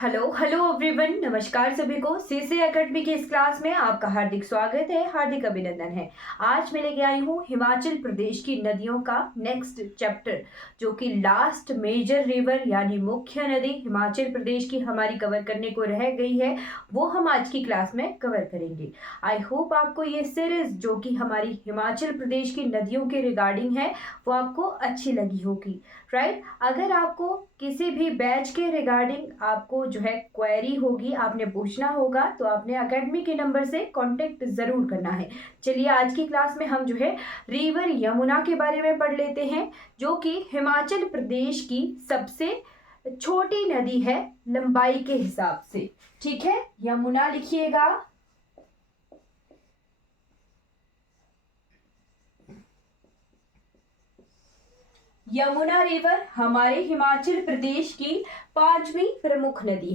Hello hello everyone, नमस्कार सभी को। सीसी एकेडमी की इस क्लास में आपका हार्दिक स्वागत है, हार्दिक अभिनंदन है। आज मैं लेके आई हूँ हिमाचल प्रदेश की नदियों का नेक्स्ट चैप्टर, जो कि लास्ट मेजर रिवर यानी मुख्य नदी हिमाचल प्रदेश की हमारी कवर करने को रह गई है, वो हम आज की क्लास में कवर करेंगे। आई होप आपको ये सीरीज जो कि हमारी हिमाचल प्रदेश की नदियों के रिगार्डिंग है वो आपको अच्छी लगी होगी, राइट। अगर आपको किसी भी बैच के रिगार्डिंग आपको जो है क्वेरी होगी, आपने पूछना होगा, तो आपने एकेडमी के नंबर से कांटेक्ट जरूर करना है। चलिए आज की क्लास में हम जो है रिवर यमुना के बारे में पढ़ लेते हैं, जो कि हिमाचल प्रदेश की सबसे छोटी नदी है लंबाई के हिसाब से। ठीक है, यमुना लिखिएगा। यमुना रिवर हमारे हिमाचल प्रदेश की पांचवी प्रमुख नदी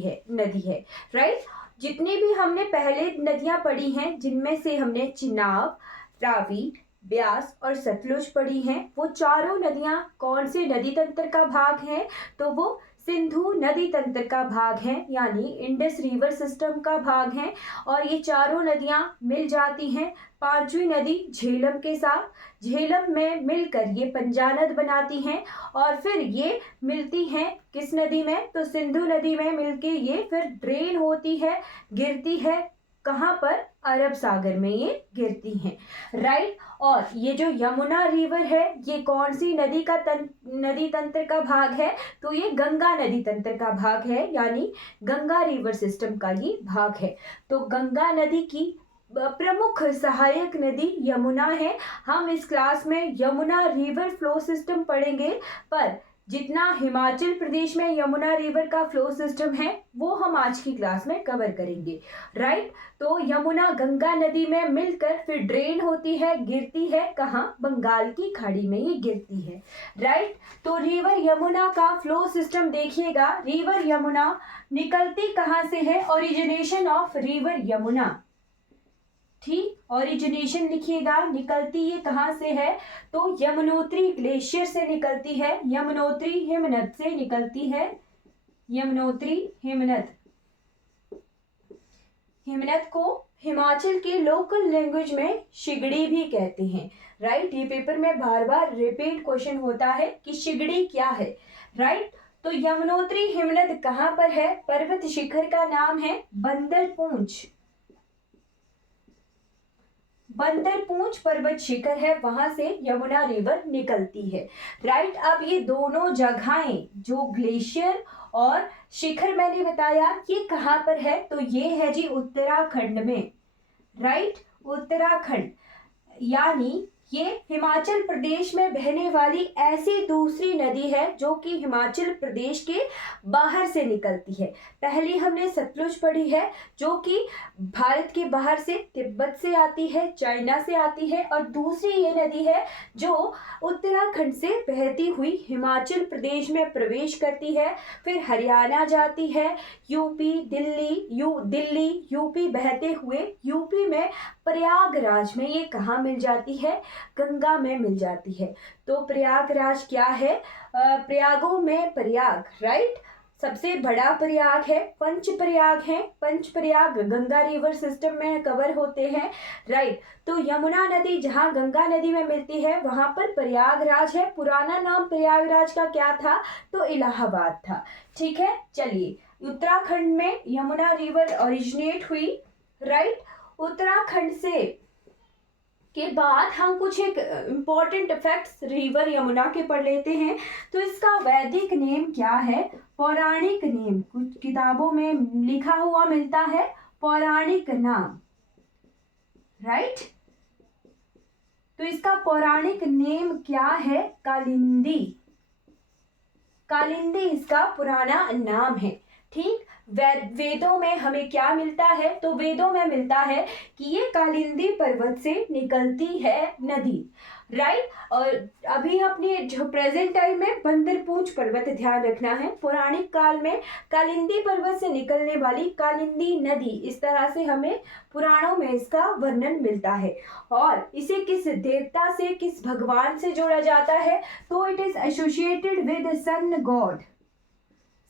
है, राइट। जितनी भी हमने पहले नदियां पढ़ी हैं, जिनमें से हमने चिनाब, रावी, ब्यास और सतलुज पढ़ी हैं, वो चारों नदियां कौन से नदी तंत्र का भाग हैं? तो वो सिंधु नदी तंत्र का भाग है, यानी इंडस रिवर सिस्टम का भाग है। और ये चारों नदियां मिल जाती हैं पांचवी नदी झेलम के साथ। झेलम में मिलकर ये पंजानद बनाती हैं और फिर ये मिलती हैं किस नदी में? तो सिंधु नदी में मिलके ये फिर ड्रेन होती है, गिरती है कहाँ पर? अरब सागर में ये गिरती हैं, राइट। और ये जो यमुना रिवर है, ये कौन सी नदी तंत्र का भाग है? तो ये गंगा नदी तंत्र का भाग है, यानी गंगा रिवर सिस्टम का ये भाग है। तो गंगा नदी की प्रमुख सहायक नदी यमुना है। हम इस क्लास में यमुना रिवर फ्लो सिस्टम पढ़ेंगे, पर जितना हिमाचल प्रदेश में यमुना रिवर का फ्लो सिस्टम है वो हम आज की क्लास में कवर करेंगे, राइट। तो यमुना गंगा नदी में मिलकर फिर ड्रेन होती है, गिरती है कहाँ? बंगाल की खाड़ी में ही गिरती है, राइट। तो रिवर यमुना का फ्लो सिस्टम देखिएगा। रिवर यमुना निकलती कहाँ से है? ओरिजिनेशन ऑफ रिवर यमुना, ठीक। ओरिजिनेशन लिखिएगा, निकलती ये कहाँ से है? तो यमुनोत्री ग्लेशियर से निकलती है, यमुनोत्री हिमनद से निकलती है। यमुनोत्री हिमनद, हिमनद को हिमाचल के लोकल लैंग्वेज में शिगड़ी भी कहते हैं, राइट। ये पेपर में बार बार रिपीट क्वेश्चन होता है कि शिगड़ी क्या है, राइट। तो यमुनोत्री हिमनद कहाँ पर है? पर्वत शिखर का नाम है बंदरपूंछ। बंदरपूंछ पर्वत शिखर है, वहां से यमुना रिवर निकलती है, राइट। अब ये दोनों जगहें जो ग्लेशियर और शिखर मैंने बताया, ये कहाँ पर है? तो ये है जी उत्तराखंड में, राइट। उत्तराखंड, यानी ये हिमाचल प्रदेश में बहने वाली ऐसी दूसरी नदी है जो कि हिमाचल प्रदेश के बाहर से निकलती है। पहली हमने सतलुज पढ़ी है, जो कि भारत के बाहर से तिब्बत से आती है, चाइना से आती है। और दूसरी ये नदी है जो उत्तराखंड से बहती हुई हिमाचल प्रदेश में प्रवेश करती है, फिर हरियाणा जाती है, यूपी, दिल्ली यूपी बहते हुए यूपी में प्रयागराज में ये कहाँ मिल जाती है? गंगा में मिल जाती है। तो प्रयागराज क्या है? प्रयागों में प्रयाग, राइट। सबसे बड़ा प्रयाग है, पंच प्रयाग है। पंच प्रयाग गंगा रिवर सिस्टम में कवर होते हैं, राइट। तो यमुना नदी जहाँ गंगा नदी में मिलती है वहां पर प्रयागराज है। पुराना नाम प्रयागराज का क्या था? तो इलाहाबाद था, ठीक है। चलिए, उत्तराखंड में यमुना रिवर ओरिजिनेट हुई, राइट। उत्तराखंड से के बाद हम कुछ एक इम्पॉर्टेंट फैक्ट्स रिवर यमुना के पढ़ लेते हैं। तो इसका वैदिक नेम क्या है? पौराणिक नेम, कुछ किताबों में लिखा हुआ मिलता है पौराणिक नाम, राइट। तो इसका पौराणिक नेम क्या है? कालिंदी। कालिंदी इसका पुराना नाम है, ठीक। वेदों में हमें क्या मिलता है? तो वेदों में मिलता है कि ये कालिंदी पर्वत से निकलती है नदी, राइट। और अभी अपने जो प्रेजेंट टाइम में बंदरपूंछ पर्वत ध्यान रखना है। पौराणिक काल में कालिंदी पर्वत से निकलने वाली कालिंदी नदी, इस तरह से हमें पुराणों में इसका वर्णन मिलता है। और इसे किस देवता से, किस भगवान से जोड़ा जाता है? तो it is associated with sun god.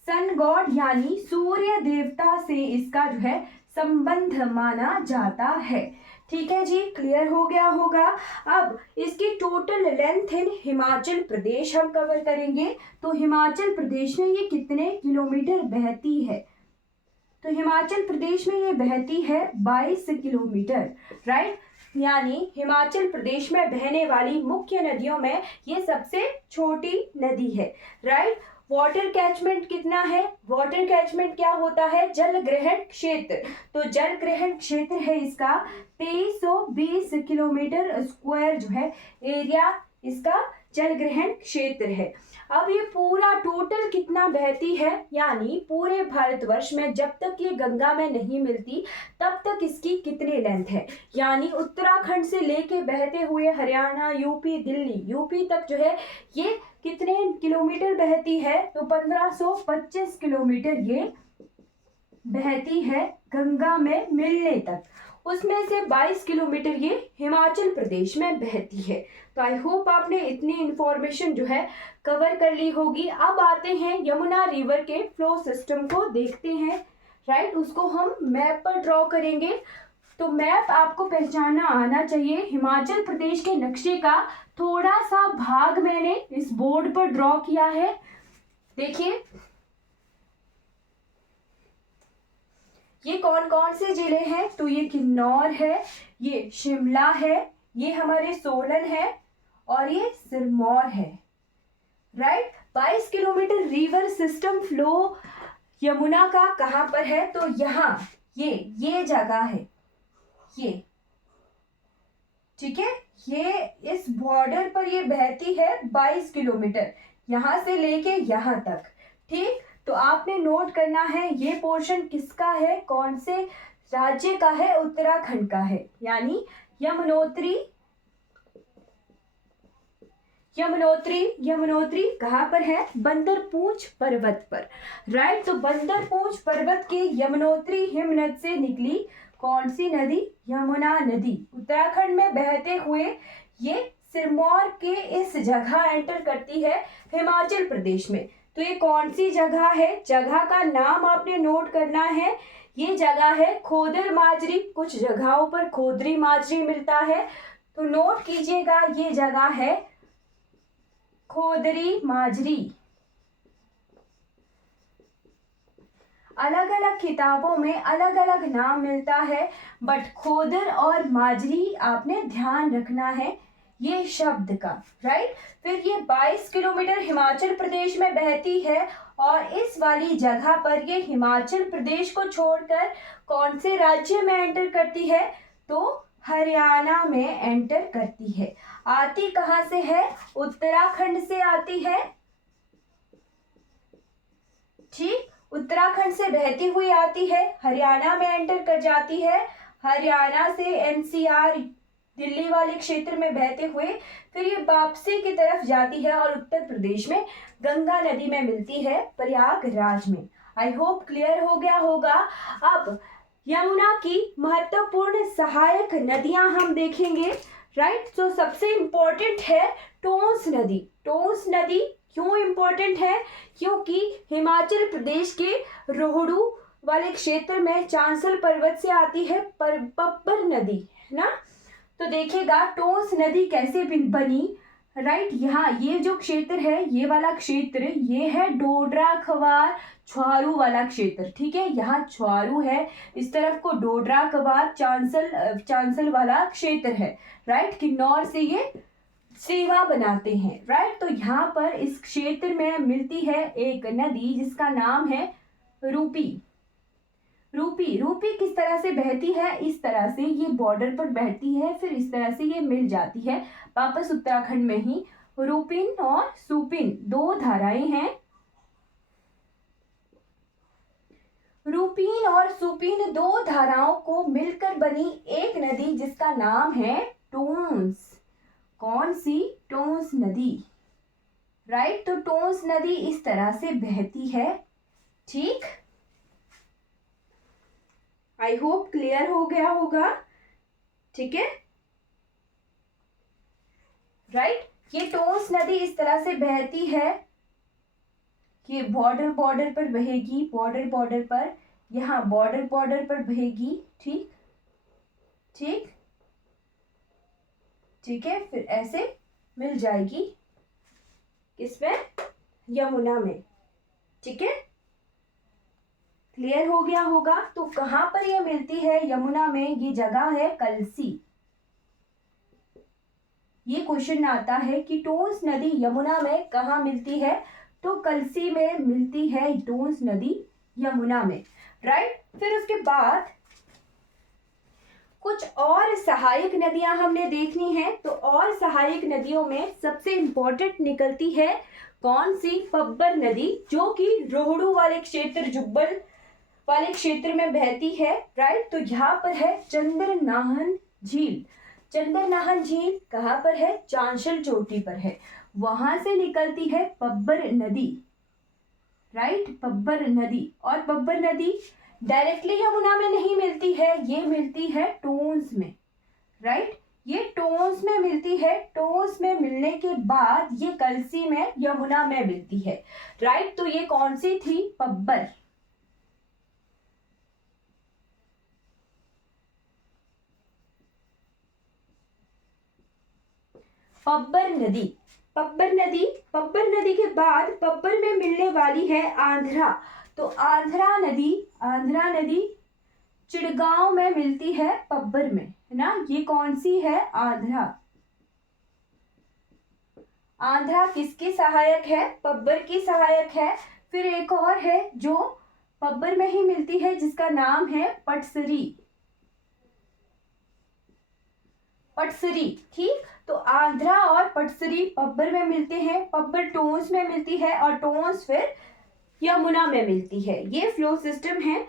Sun god यानी सूर्य देवता से इसका जो है संबंध माना जाता है। ठीक है जी, क्लियर हो गया होगा। अब इसकी total length in Himachal Pradesh हम कवर करेंगे। तो हिमाचल प्रदेश में ये कितने किलोमीटर बहती है? तो हिमाचल प्रदेश में ये बहती है 22 किलोमीटर, राइट। यानी हिमाचल प्रदेश में बहने वाली मुख्य नदियों में ये सबसे छोटी नदी है, राइट। वाटर कैचमेंट कितना है? वाटर कैचमेंट क्या होता है? जल ग्रहण क्षेत्र। तो जल ग्रहण क्षेत्र है इसका 2320 किलोमीटर स्क्वायर जो है एरिया इसका जल ग्रहण क्षेत्र है। अब ये पूरा टोटल कितना बहती है, यानी पूरे भारतवर्ष में जब तक ये गंगा में नहीं मिलती तब तक इसकी कितनी लेंथ है, यानी उत्तराखंड से लेके बहते हुए हरियाणा, यूपी, दिल्ली, यूपी तक जो है ये कितने किलोमीटर बहती है? तो 1525 किलोमीटर ये बहती है गंगा में मिलने तक। उसमें से 22 किलोमीटर ये हिमाचल प्रदेश में बहती है। तो आई होप आपने इतनी इंफॉर्मेशन जो है कवर कर ली होगी। अब आते हैं यमुना रिवर के फ्लो सिस्टम को देखते हैं, राइट। उसको हम मैप पर ड्रॉ करेंगे। तो मैप आपको पहचानना आना चाहिए। हिमाचल प्रदेश के नक्शे का थोड़ा सा भाग मैंने इस बोर्ड पर ड्रॉ किया है, देखिए। ये कौन कौन से जिले हैं? तो ये किन्नौर है, ये शिमला है, ये हमारे सोलन है और ये सिरमौर है, right. 22 kilometre river system flow Yamuna का कहाँ पर है? तो यहाँ ये जगह है, ये, ठीक है। ये इस बॉर्डर पर ये बहती है 22 किलोमीटर, यहां से लेके यहां तक, ठीक। तो आपने नोट करना है ये पोर्शन किसका है, कौन से राज्य का है? उत्तराखंड का है। यानी यमुनोत्री कहाँ पर है? बंदरपूंछ पर्वत पर, राइट। तो बंदरपूंछ पर्वत के यमुनोत्री हिमनद से निकली कौन सी नदी? यमुना नदी। उत्तराखंड में बहते हुए ये सिरमौर के इस जगह एंटर करती है हिमाचल प्रदेश में। तो ये कौन सी जगह है? जगह का नाम आपने नोट करना है। ये जगह है खोदर माजरी। कुछ जगहों पर खोदरी माजरी मिलता है, तो नोट कीजिएगा ये जगह है खोदरी माजरी। अलग अलग किताबों में अलग अलग नाम मिलता है, बट खोदर और माजरी आपने ध्यान रखना है ये शब्द का, राइट। फिर ये 22 किलोमीटर हिमाचल प्रदेश में बहती है और इस वाली जगह पर ये हिमाचल प्रदेश को छोड़कर कौन से राज्य में एंटर करती है? तो हरियाणा में एंटर करती है। आती कहाँ से है? उत्तराखंड से आती है, ठीक। उत्तराखंड से बहती हुई आती है, हरियाणा में एंटर कर जाती है, हरियाणा से एनसीआर दिल्ली वाले क्षेत्र में बहते हुए फिर ये वापसी की तरफ जाती है और उत्तर प्रदेश में गंगा नदी में मिलती है प्रयागराज में। आई होप क्लियर हो गया होगा। अब यमुना की महत्वपूर्ण सहायक नदियां हम देखेंगे, राइट। तो सबसे इंपॉर्टेंट है टोंस नदी। टोंस नदी क्यों इंपॉर्टेंट है? क्योंकि हिमाचल प्रदेश के रोहडू वाले क्षेत्र में चांसल पर्वत से आती है पब्बर नदी, है ना। तो देखिएगा टोंस नदी कैसे बनी, राइट। यहाँ ये जो क्षेत्र है, ये वाला क्षेत्र, ये है डोडरा खवार छुआरू वाला क्षेत्र, ठीक है। यहाँ छुआरू है, इस तरफ को डोडरा खवार चांसल वाला क्षेत्र है, राइट। किन्नौर से ये सीमा बनाते हैं, राइट। तो यहाँ पर इस क्षेत्र में मिलती है एक नदी जिसका नाम है रूपी। रूपी किस तरह से बहती है? इस तरह से ये बॉर्डर पर बहती है, फिर इस तरह से ये मिल जाती है वापस उत्तराखंड में ही। रूपिन और सुपिन दो धाराएं हैं। रूपिन और सुपिन दो धाराओं को मिलकर बनी एक नदी जिसका नाम है टोंस। कौन सी? टोंस नदी, राइट। तो टोंस नदी इस तरह से बहती है, ठीक। आई होप क्लियर हो गया होगा, ठीक है, राइट। ये टोंस नदी इस तरह से बहती है, कि बॉर्डर बॉर्डर पर बहेगी, बॉर्डर बॉर्डर पर, यहाँ बॉर्डर बॉर्डर पर बहेगी, ठीक ठीक ठीक है। फिर ऐसे मिल जाएगी किसमें, यमुना में, ठीक है। क्लियर हो गया होगा। तो कहाँ पर ये मिलती है यमुना में, ये जगह है कलसी। ये क्वेश्चन आता है कि टोंस नदी यमुना में कहाँ मिलती है, तो कलसी में मिलती है टोंस नदी यमुना में, राइट। फिर उसके बाद कुछ और सहायक नदियां हमने देखनी है। तो और सहायक नदियों में सबसे इंपॉर्टेंट निकलती है कौन सी, पब्बर नदी, जो कि रोहड़ू वाले क्षेत्र, जुब्बल वाले क्षेत्र में बहती है, राइट। तो यहाँ पर है चंद्रनाहन झील। चंद्रनाहन झील कहाँ पर है, चांशल चोटी पर है, वहां से निकलती है पब्बर नदी, राइट, पब्बर नदी। और पब्बर नदी डायरेक्टली यमुना में नहीं मिलती है, ये मिलती है टोंस में, राइट, ये टोंस में मिलती है। टोंस में मिलने के बाद ये कलसी में, यमुना में मिलती है, राइट। तो ये कौन सी थी, पब्बर। पब्बर नदी, पब्बर नदी, पब्बर नदी के बाद पब्बर में मिलने वाली है आंध्रा। तो आंध्रा नदी, आंध्रा नदी चिड़गांव में मिलती है पब्बर में, है ना। ये कौन सी है, आंध्रा। आंध्रा किसकी सहायक है, पब्बर की सहायक है। फिर एक और है जो पब्बर में ही मिलती है, जिसका नाम है पटसरी, पटसरी, ठीक। तो आंध्रा और पटसरी पब्बर में मिलते हैं, पब्बर टोंस में मिलती है, और टोंस फिर यमुना में मिलती है। ये फ्लो सिस्टम है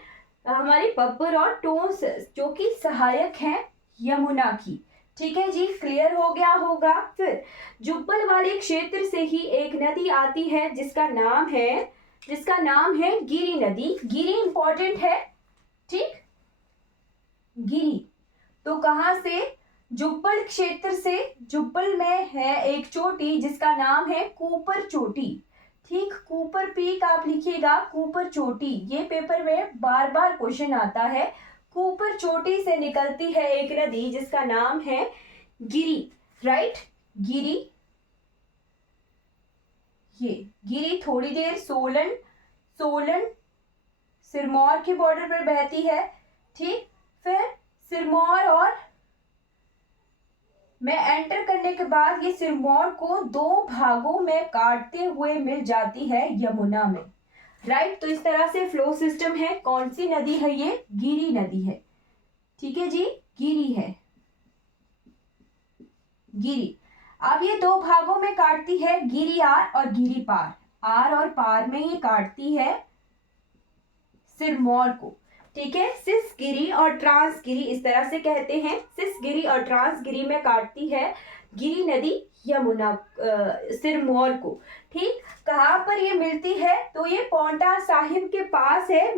हमारी पब्बर और टोंस, जो कि सहायक है यमुना की, ठीक है जी। क्लियर हो गया होगा। फिर जुब्बल वाले क्षेत्र से ही एक नदी आती है जिसका नाम है गिरी नदी। गिरी इंपॉर्टेंट है, ठीक, गिरी। तो कहाँ से, जुब्बल क्षेत्र से, जुब्बल में है एक चोटी जिसका नाम है कूपर चोटी, ठीक। कूपर पीक आप लिखिएगा, कूपर चोटी, ये पेपर में बार बार क्वेश्चन आता है। कूपर चोटी से निकलती है एक नदी जिसका नाम है गिरी, राइट, गिरी। ये गिरी थोड़ी देर सोलन सिरमौर के बॉर्डर पर बहती है, ठीक। फिर सिरमौर और में एंटर करने के बाद ये सिरमौर को दो भागों में काटते हुए मिल जाती है यमुना में, राइट। तो इस तरह से फ्लो सिस्टम है। कौन सी नदी है ये, गिरी नदी है, ठीक है जी, गिरी है, गिरी। अब ये दो भागों में काटती है, गिरी आर और गिरी पार। आर और पार में ये काटती है सिरमौर को, ठीक है। सिसगिरी और ट्रांसगिरी इस तरह से कहते हैं, सिसगिरी और ट्रांसगिरी में काटती है गिरी नदी यमुना सिरमौर को, ठीक। कहाँ पर ये मिलती है, तो ये पौंटा साहिब के पास है,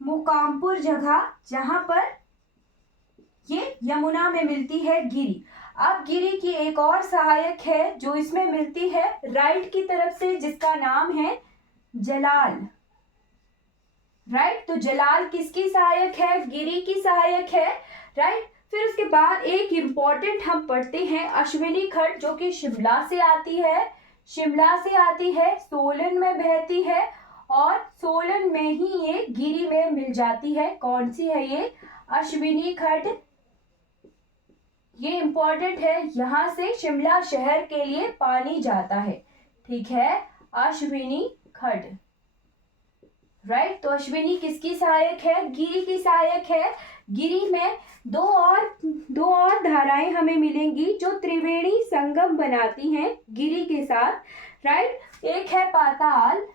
मुकामपुर जगह, जहां पर ये यमुना में मिलती है गिरी। अब गिरी की एक और सहायक है जो इसमें मिलती है राइट की तरफ से, जिसका नाम है जलाल, राइट। तो जलाल किसकी सहायक है, गिरी की सहायक है, राइट। फिर उसके बाद एक इंपॉर्टेंट हम पढ़ते हैं अश्विनी खड्ड, जो कि शिमला से आती है, सोलन में बहती है, और सोलन में ही ये गिरी में मिल जाती है। कौन सी है ये, अश्विनी खड्ड। ये इंपॉर्टेंट है, यहां से शिमला शहर के लिए पानी जाता है, ठीक है, अश्विनी खड्ड, राइट। तो अश्विनी किसकी सहायक है, गिरी की सहायक है। गिरी में दो और धाराएं हमें मिलेंगी जो त्रिवेणी संगम बनाती हैं गिरी के साथ, राइट। एक है पाताल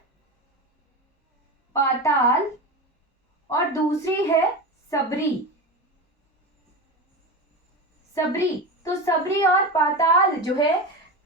और दूसरी है सबरी। तो सबरी और पाताल जो है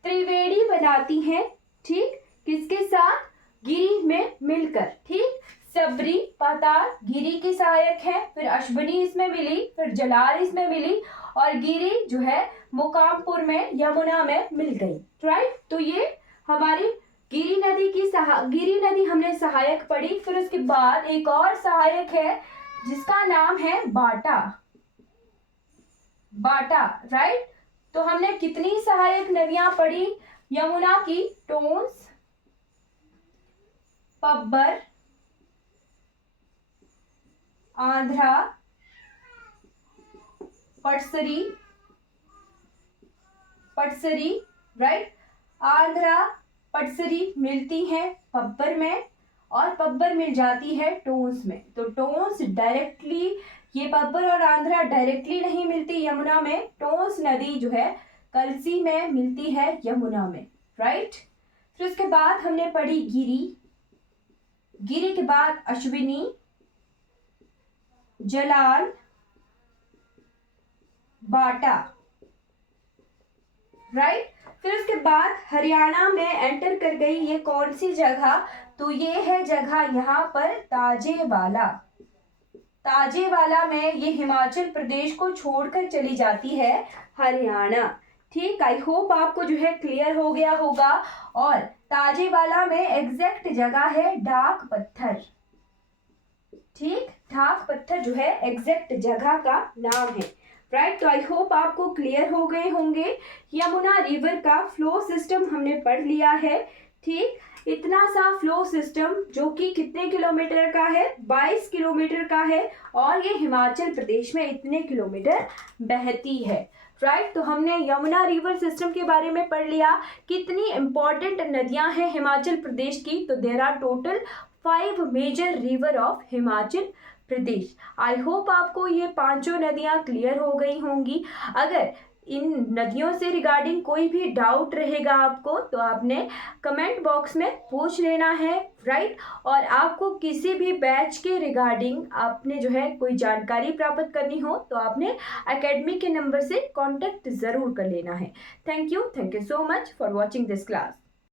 त्रिवेणी बनाती हैं, ठीक, किसके साथ, गिरी में मिलकर, ठीक। सबरी पाताल गिरी की सहायक है, फिर अश्विनी इसमें मिली, फिर जलाल इसमें मिली, और गिरी जो है मुकामपुर में, यमुना में मिल गई, राइट। तो ये हमारी गिरी नदी हमने सहायक पढ़ी। फिर उसके बाद एक और सहायक है जिसका नाम है बाटा। राइट। तो हमने कितनी सहायक नदियां पढ़ी यमुना की? टोंस, पब्बर, आंध्रा, पटसरी, राइट। आंध्रा, पटसरी मिलती हैं पब्बर में और पब्बर मिल जाती है टोंस में। तो टोंस डायरेक्टली, ये पब्बर और आंध्रा डायरेक्टली नहीं मिलती यमुना में, टोंस नदी जो है कलसी में मिलती है यमुना में, राइट। फिर उसके बाद हमने पढ़ी गिरी के बाद अश्विनी, जलाल, बाटा, राइट। फिर उसके बाद हरियाणा में एंटर कर गई ये कौन सी जगह? तो ये है जगह यहाँ पर ताजेवाला में, ये हिमाचल प्रदेश को छोड़कर चली जाती है हरियाणा। ठीक, आई होप आपको जो है क्लियर हो गया होगा। और ताजेवाला में एग्जैक्ट जगह है डाक पत्थर। ठीक, डाक पत्थर जो है एग्जैक्ट जगह का नाम है, राइट। तो आई होप आपको क्लियर हो गए होंगे। यमुना रिवर का फ्लो सिस्टम हमने पढ़ लिया है। ठीक, इतना सा फ्लो सिस्टम जो कि कितने किलोमीटर का है? 22 किलोमीटर का है और ये हिमाचल प्रदेश में इतने किलोमीटर बहती है, राइट। तो हमने यमुना रिवर सिस्टम के बारे में पढ़ लिया। कितनी इंपॉर्टेंट नदियां हैं हिमाचल प्रदेश की? तो there are total 5 major river of Himachal Pradesh. I hope आपको ये पांचों नदियां क्लियर हो गई होंगी। अगर इन नदियों से रिगार्डिंग कोई भी डाउट रहेगा आपको तो आपने कमेंट बॉक्स में पूछ लेना है, राइट। और आपको किसी भी बैच के रिगार्डिंग आपने जो है कोई जानकारी प्राप्त करनी हो तो आपने एकेडमी के नंबर से कांटेक्ट ज़रूर कर लेना है। Thank you so much for watching this class.